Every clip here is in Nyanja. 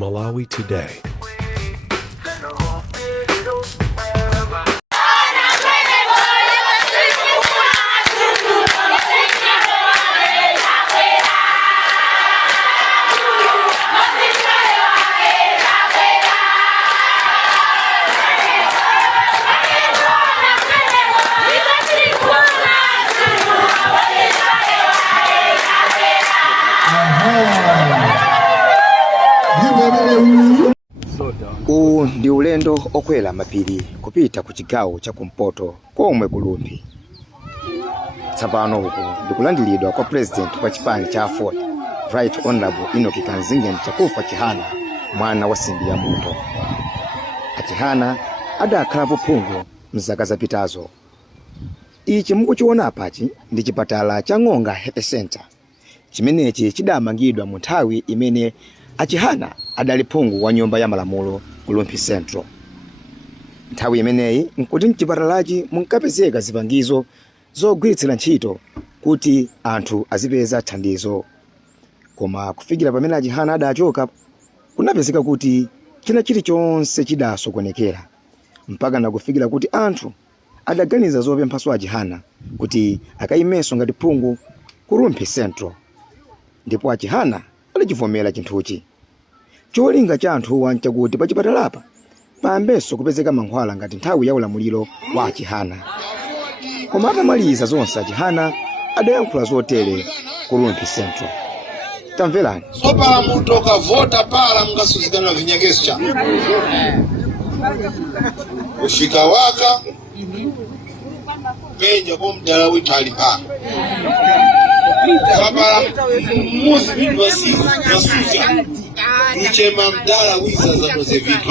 Malawi Today. Ndi ulendo okwera mapiri kupita ku chigawo cha kumpoto komwe kulumbi. Tsapano uku ndikulandiridwa kwa president wa chipani cha Ford, Right Honorable Enoch Kanzingen Chakufa Chihana, mwana wa Simbi ya Muto. Achihana adakhalapo phungu mzaka zapitazo. Ichi mukuchiona apachi ndi chipatala cha Ng'onga Health Center, chimenechi chidamangidwa mu nthawi imene Achihana adali phungu wa nyumba ya malamulo Kulumbi Central. Nthawi imeneyi nkuti mchipatalachi munkapezeka zipangizo zogwiritsira ntchito kuti anthu azipeza thandizo. Koma kufikira pamene Achihana adachoka, kunapezeka kuti china chilichonse chidasokonekera, mpaka nakufikira kuti anthu adaganiza zopemphaso Achihana kuti akayimenso ngati phungu Kulumbi Central. Ndipo Achihana adachivomera chinthuchi. Cholinga cha anthuwa nchakuti pa chipatalapa payambenso kupezeka mankhwala ngati nthawi ya ulamuliro wa Achihana. Koma atamaliza zonse Achihana adayankhula zotere Kulumbi Central. Tamverani. Sopala munthu okavota pala mungasuzikana vinyakeso cha ufika waka penja kwa mdala witali pala sopala muzi vitu wasuja nichema mdala wiza za noze vitu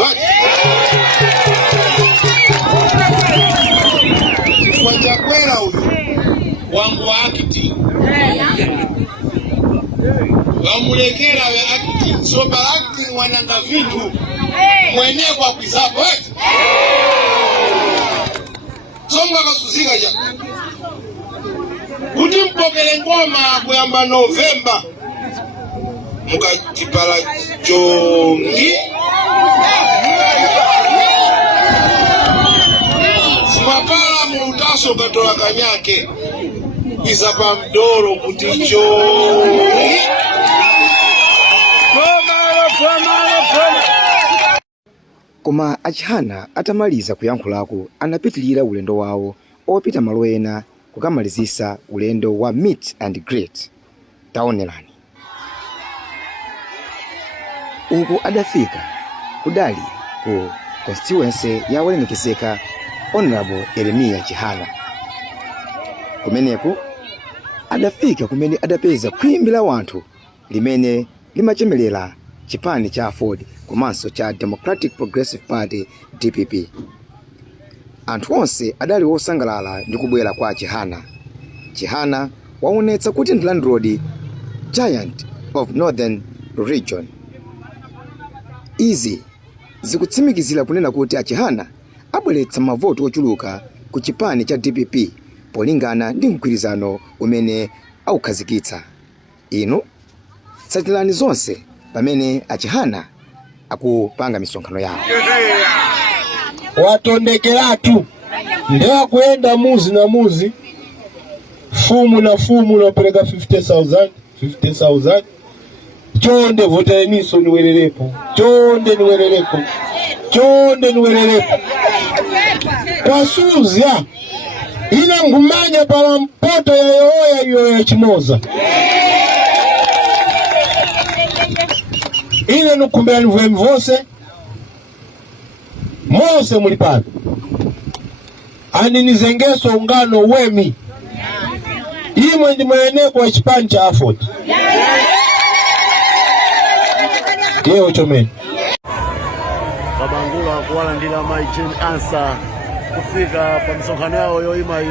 kifwanja kwela ulu wangu wa akiti wamulekela we acting soba acting wananga vitu mwene kwa kwizapo songa kasuzika ja kuti mpokele ngoma kuyamba Novemba mukachipala chongi simapala muutaso katola kanyake kizapa mdoro kuti chongi. Koma Achihana atamaliza kuyankhulako anapitilira ulendo wawo opita malo ena kukamalizisa ulendo wa meet and greet. Taonelani. Uku adafika kudali ku constituency ya wolemekezeka Honorable Yeremia Chihana. Kumeneku adafika kumene adapeza khwimbi la wanthu limene limachemelera chipani cha Ford komanso cha Democratic Progressive Party DPP. Anthu onse adali osangalala ndi kubwera kwa Chihana. Chihana waonetsa kuti ndi landlord giant of Northern Region. Izi zikutsimikizira kunena kuti Achihana abweretsa mavoto ochuluka ku chipani cha DPP polingana ndi mgwirizano umene aukhazikitsa. Inu tsatilani zonse pamene Achihana akupanga misonkhano yawo. Watondekeratu ndewa kuenda muzi na muzi, fumu na fumu na pereka 50,000 chonde votaeniso niwelerepo, chonde niwelerepo pasuzya ina ngumanya pala mpota ya yoya iyo ya Chimoza ina nukumbea nivwe mvose mose mulipana ani nizengeso ungano wemi imwe ndi mwene kwa chipani cha Ford yeo chomeni Babangula kuwala ndila Jane Ansah kufika pa misonkhano yao yoima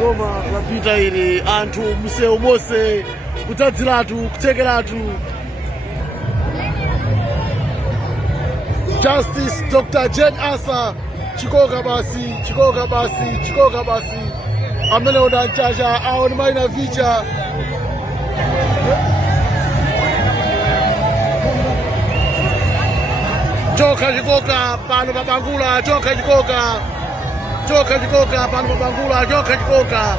boma lapita ili anthu mseu mose kutadziratu kutekeratu. Justice Dr. Jane Ansah chikoka basi amene udanchacha awo ni maina vicha Joka Chikoka pano pabangula Joka Chikoka pano pabangula Joka Chikoka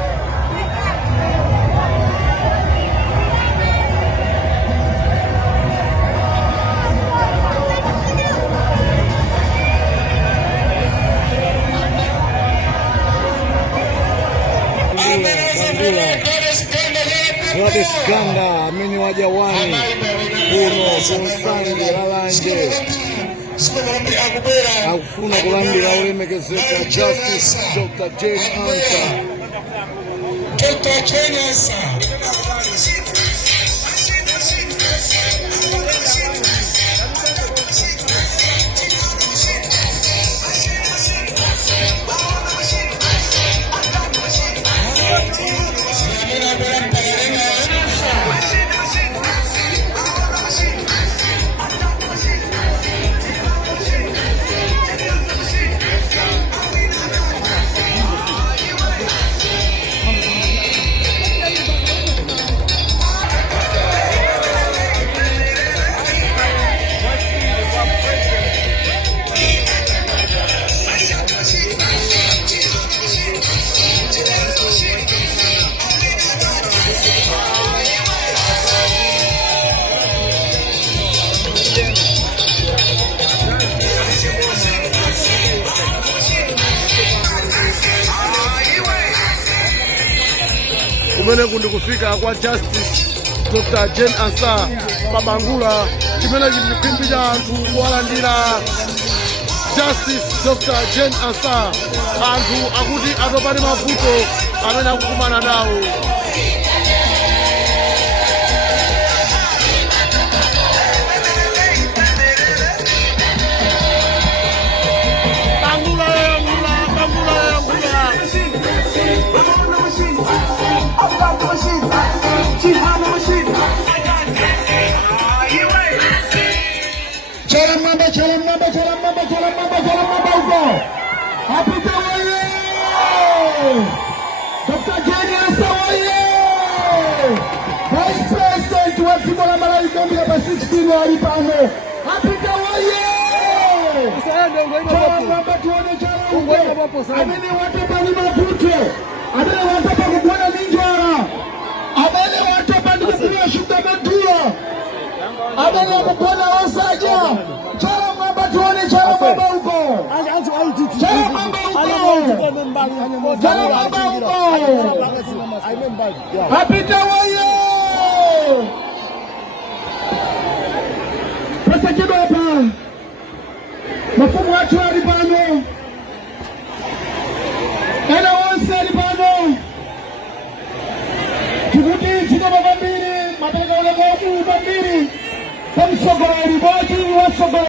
Gladys Ganda amini wajawani kuno kunsangi lalanje akufuna kulambira ulemekezeka Justice Dr. Jane Ansah. Dr. Jane Ansah. Kumene kundi kufika kwa Justice Dr. Jane Ansah pabangula chimene chikuimbira anthu kuwalandira Justice Dr. Jane Ansah anthu akuti atopani mavuto amene akukumana nawo. Apita oye! Dr. Jane Ansah oye! Vice President wa jimbo la Malawi hapa 16 wali pano. Apita oye! Chama tuone chama. Amene watopa ni mavuto. Amene watopa kubwana ninjara. Amene watopa ni kukulia shuka matua. Amene kubwana wasaja. Chama mamba tuone chama mamba huko. Apita oye! Pesa kido hapa. Mafumu watu wali pano. Ena wonse ali pano. Kibuti chino mabambiri. Mapeleka wale kwa umu mabambiri. Kwa msogora uliboji wasogora.